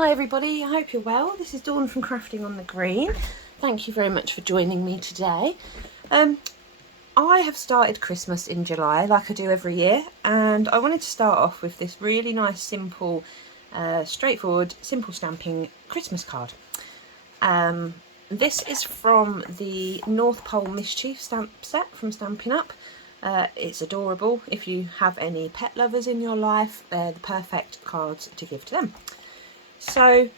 Hi everybody, I hope you're well. This is Dawn from Crafting on the Green. Thank you very much for joining me today. I have started Christmas in July like I do every year, and I wanted to start off with this really nice, simple, straightforward, simple stamping Christmas card. This is from the North Pole Mischief stamp set from Stampin Up. It's adorable. If you have any pet lovers in your life, they're the perfect cards to give to them. So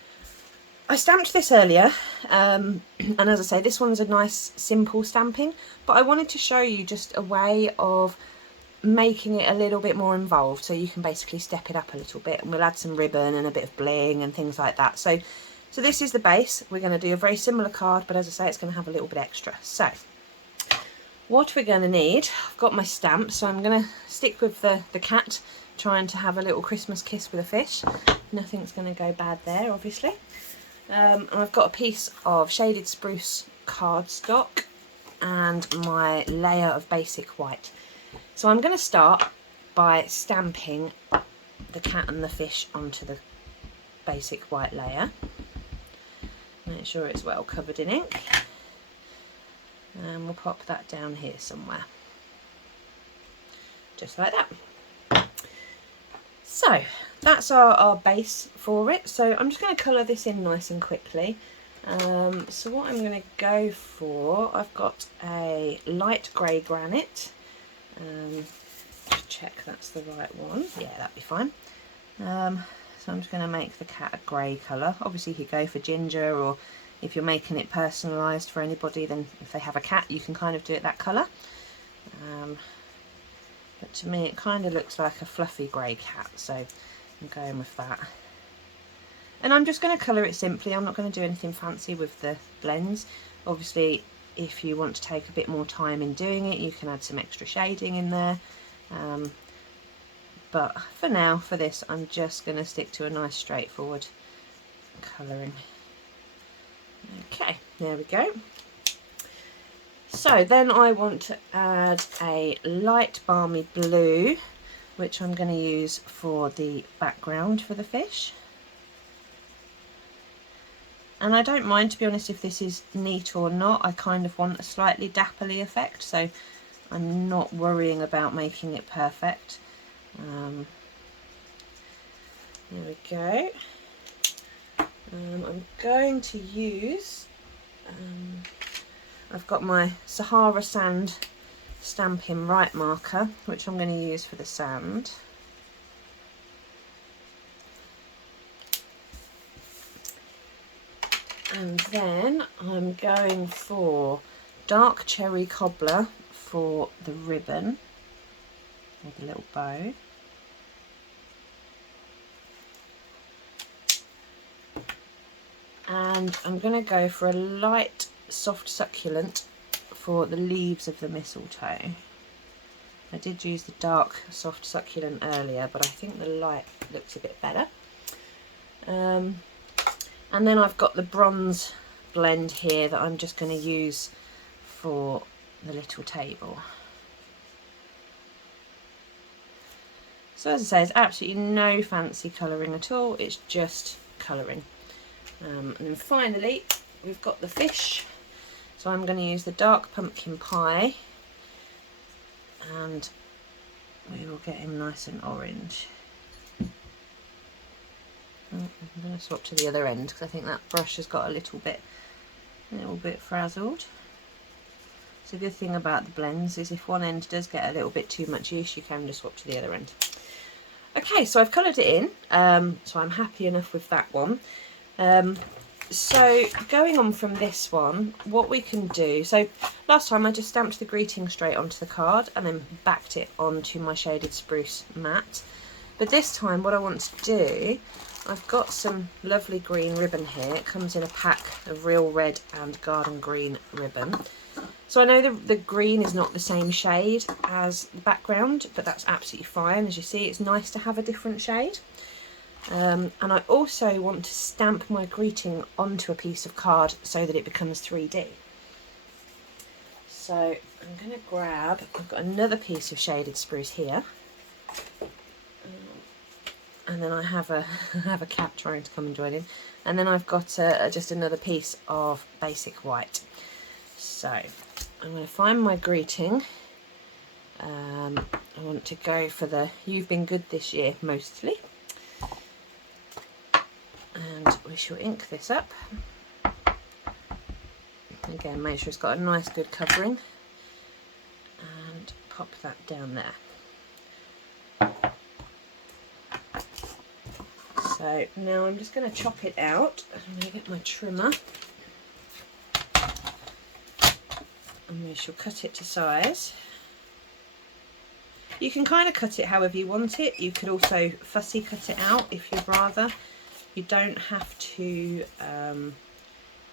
I stamped this earlier, and as I say, this one's a nice simple stamping, but I wanted to show you just a way of making it a little bit more involved, so you can basically step it up a little bit, and we'll add some ribbon and a bit of bling and things like that. So this is the base. We're going to do a very similar card, but as I say, it's going to have a little bit extra. So what we're going to need, I've got my stamp, so I'm going to stick with the cat, trying to have a little Christmas kiss with a fish. Nothing's going to go bad there, obviously. And I've got a piece of shaded spruce cardstock and my layer of basic white. So I'm going to start by stamping the cat and the fish onto the basic white layer. Make sure it's well covered in ink. And we'll pop that down here somewhere. Just like that. So that's our base for it. So I'm just going to colour this in nice and quickly. So what I'm going to go for, I've got a light grey granite. Just check that's the right one. Yeah, that'd be fine. So I'm just going to make the cat a grey colour. Obviously you could go for ginger, or if you're making it personalised for anybody, then if they have a cat you can kind of do it that colour. But to me it kind of looks like a fluffy grey cat, so I'm going with that. And I'm just going to colour it simply. I'm not going to do anything fancy with the blends. Obviously if you want to take a bit more time in doing it, you can add some extra shading in there. But for now, for this, I'm just going to stick to a nice straightforward colouring. Okay, there we go. So then I want to add a light balmy blue, which I'm going to use for the background for the fish. And I don't mind, to be honest, if this is neat or not. I kind of want a slightly dapperly effect, so I'm not worrying about making it perfect. There we go. I'm going to use, I've got my Sahara Sand Stampin' Right marker, which I'm going to use for the sand. And then I'm going for dark cherry cobbler for the ribbon, or the little bow. And I'm going to go for a light soft succulent for the leaves of the mistletoe. I did use the dark soft succulent earlier, but I think the light looks a bit better. And then I've got the bronze blend here that I'm just going to use for the little table. So as I say, there's absolutely no fancy colouring at all, it's just colouring. And then finally we've got the fish, so I'm going to use the dark pumpkin pie, and we will get him nice and orange. I'm going to swap to the other end because I think that brush has got a little bit frazzled. So the good thing about the blends is if one end does get a little bit too much use, you can just swap to the other end. Okay, so I've coloured it in, so I'm happy enough with that one. So going on from this one, what we can do, so last time I just stamped the greeting straight onto the card and then backed it onto my shaded spruce mat. But this time what I want to do, I've got some lovely green ribbon here. It comes in a pack of real red and garden green ribbon. So I know the green is not the same shade as the background, but that's absolutely fine. As you see, it's nice to have a different shade. And I also want to stamp my greeting onto a piece of card so that it becomes 3D. So I'm going to grab, I've got another piece of shaded spruce here, and then I have a have a cat trying to come and join in, and then I've got just another piece of basic white. So I'm going to find my greeting. I want to go for the "You've been good this year" mostly, and we shall ink this up. Again, make sure it's got a nice good covering, and pop that down there. So now I'm just going to chop it out. I'm going to get my trimmer, and we shall cut it to size. You can kind of cut it however you want it. You could also fussy cut it out if you'd rather. You don't have to, you know,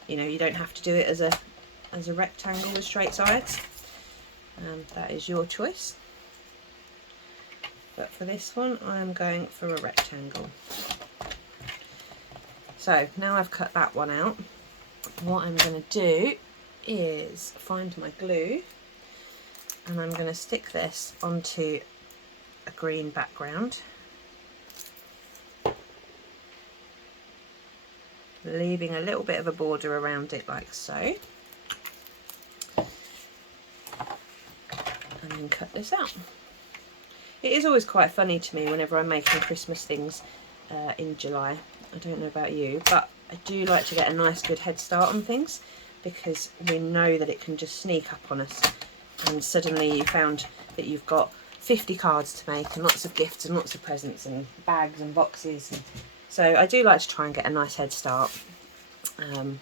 you don't have to do it as a rectangle with straight sides. That is your choice. But for this one, I'm going for a rectangle. So now I've cut that one out, what I'm going to do is find my glue, and I'm going to stick this onto a green background, leaving a little bit of a border around it like so, and then cut this out. It is always quite funny to me whenever I'm making Christmas things in July. I don't know about you, but I do like to get a nice good head start on things, because we know that it can just sneak up on us, and suddenly you found that you've got 50 cards to make and lots of gifts and lots of presents and bags and boxes. And so I do like to try and get a nice head start. Yeah,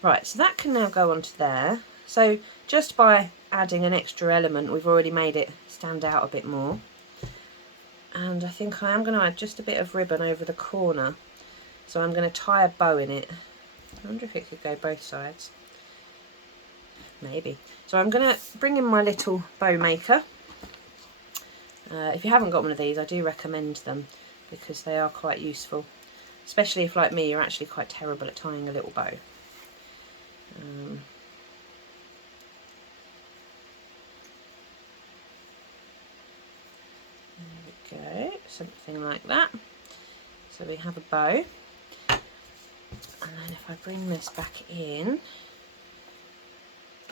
right, so that can now go onto there. So just by adding an extra element, we've already made it stand out a bit more. And I think I am going to add just a bit of ribbon over the corner. So I'm going to tie a bow in it. I wonder if it could go both sides. Maybe. So I'm going to bring in my little bow maker. If you haven't got one of these, I do recommend them, because they are quite useful. Especially if, like me, you're actually quite terrible at tying a little bow. There we go, something like that. So we have a bow. And then if I bring this back in,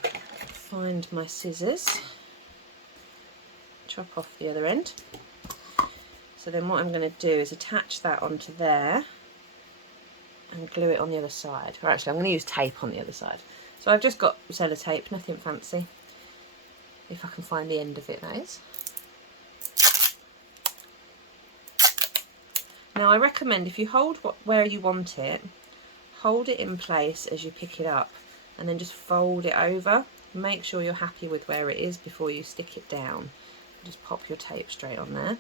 find my scissors, chop off the other end. So then what I'm going to do is attach that onto there and glue it on the other side. Or actually, I'm going to use tape on the other side. So I've just got sellotape, nothing fancy. If I can find the end of it, that is. Now I recommend, if you hold where you want it, hold it in place as you pick it up, and then just fold it over. Make sure you're happy with where it is before you stick it down. Just pop your tape straight on there.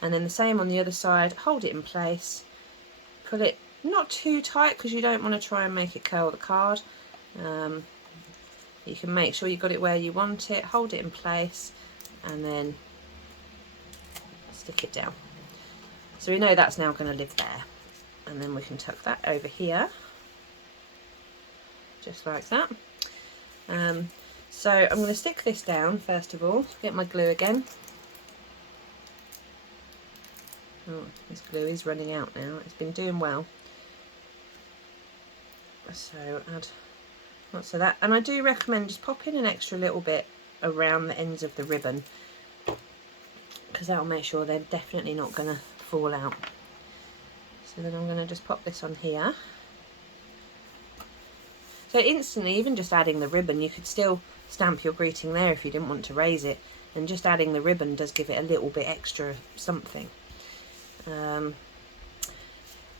And then the same on the other side, hold it in place, pull it not too tight because you don't want to try and make it curl the card. You can make sure you got it where you want it, hold it in place, and then stick it down. So we know that's now going to live there, and then we can tuck that over here, just like that. So I'm going to stick this down first of all, get my glue again. Oh, this glue is running out now, it's been doing well. So add lots of that, and I do recommend just popping an extra little bit around the ends of the ribbon, because that'll make sure they're definitely not going to fall out. So then I'm going to just pop this on here. So instantly, even just adding the ribbon, you could still stamp your greeting there if you didn't want to raise it, and just adding the ribbon does give it a little bit extra something.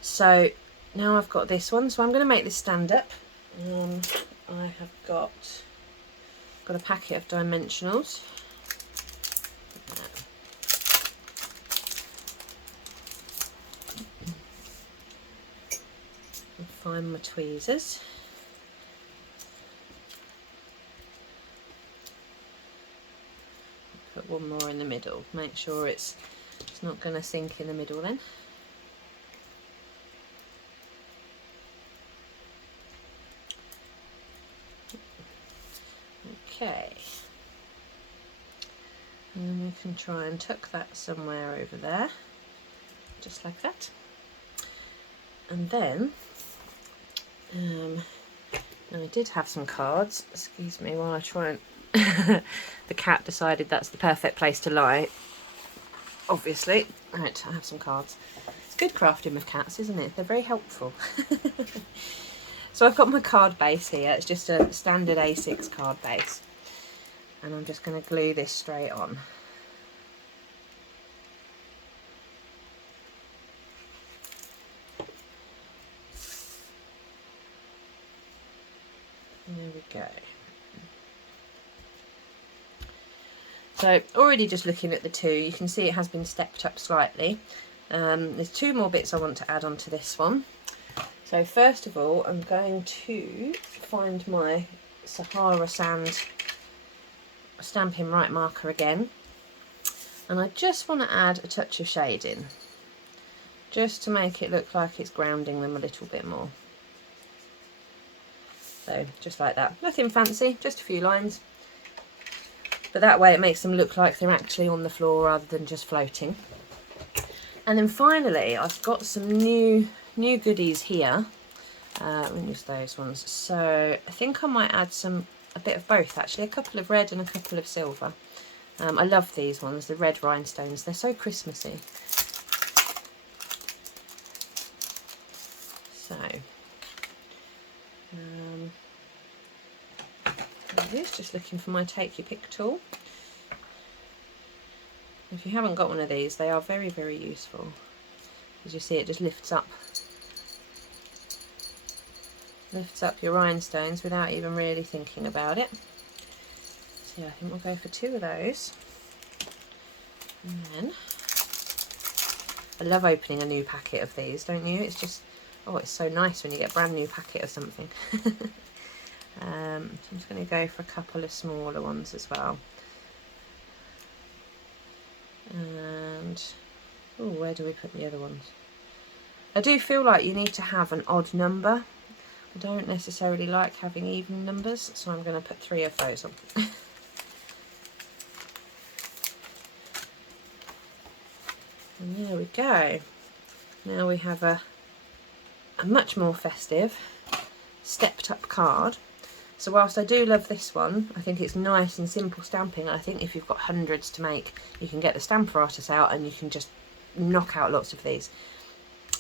So now I've got this one, so I'm going to make this stand up. I have got a packet of dimensionals. And find my tweezers. Put one more in the middle. Make sure it's not going to sink in the middle then. Okay. And we can try and tuck that somewhere over there, just like that. And then, I did have some cards, excuse me while I try and... the cat decided that's the perfect place to lie, obviously. Right, I have some cards. It's good crafting with cats, isn't it? They're very helpful. So I've got my card base here. It's just a standard A6 card base. And I'm just going to glue this straight on. There we go. So already just looking at the two, you can see it has been stepped up slightly. There's two more bits I want to add onto this one. So first of all, I'm going to find my Sahara Sand Stampin' Right marker again, and I just want to add a touch of shading, just to make it look like it's grounding them a little bit more. So just like that, nothing fancy, just a few lines, but that way it makes them look like they're actually on the floor rather than just floating. And then finally, I've got some new goodies here. Let me use those ones. So I think I might add a bit of both actually, a couple of red and a couple of silver. I love these ones, the red rhinestones, they're so Christmassy. So just looking for my take your pick tool. If you haven't got one of these, they are very, very useful. As you see, it just lifts up your rhinestones without even really thinking about it. So yeah, I think we'll go for two of those. And then, I love opening a new packet of these, don't you? It's just, oh, it's so nice when you get a brand new packet of something. So I'm just going to go for a couple of smaller ones as well. And, oh, where do we put the other ones? I do feel like you need to have an odd number. I don't necessarily like having even numbers, so I'm going to put 3 of those on. And there we go. Now we have a much more festive, stepped up card. So whilst I do love this one, I think it's nice and simple stamping. I think if you've got hundreds to make, you can get the Stamparatus out and you can just knock out lots of these.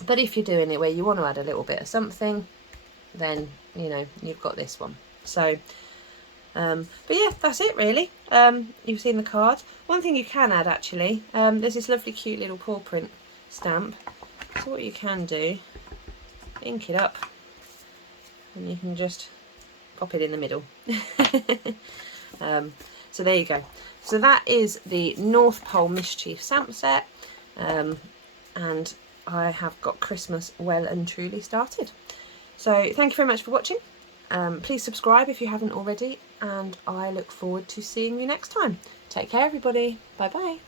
But if you're doing it where you want to add a little bit of something, then, you know, you've got this one. So, but yeah, that's it really. You've seen the card. One thing you can add actually, there's this lovely cute little paw print stamp. So what you can do, ink it up, and you can just pop it in the middle. So there you go. So that is the North Pole Mischief stamp set, and I have got Christmas well and truly started. So thank you very much for watching. Please subscribe if you haven't already, and I look forward to seeing you next time. Take care everybody. Bye bye.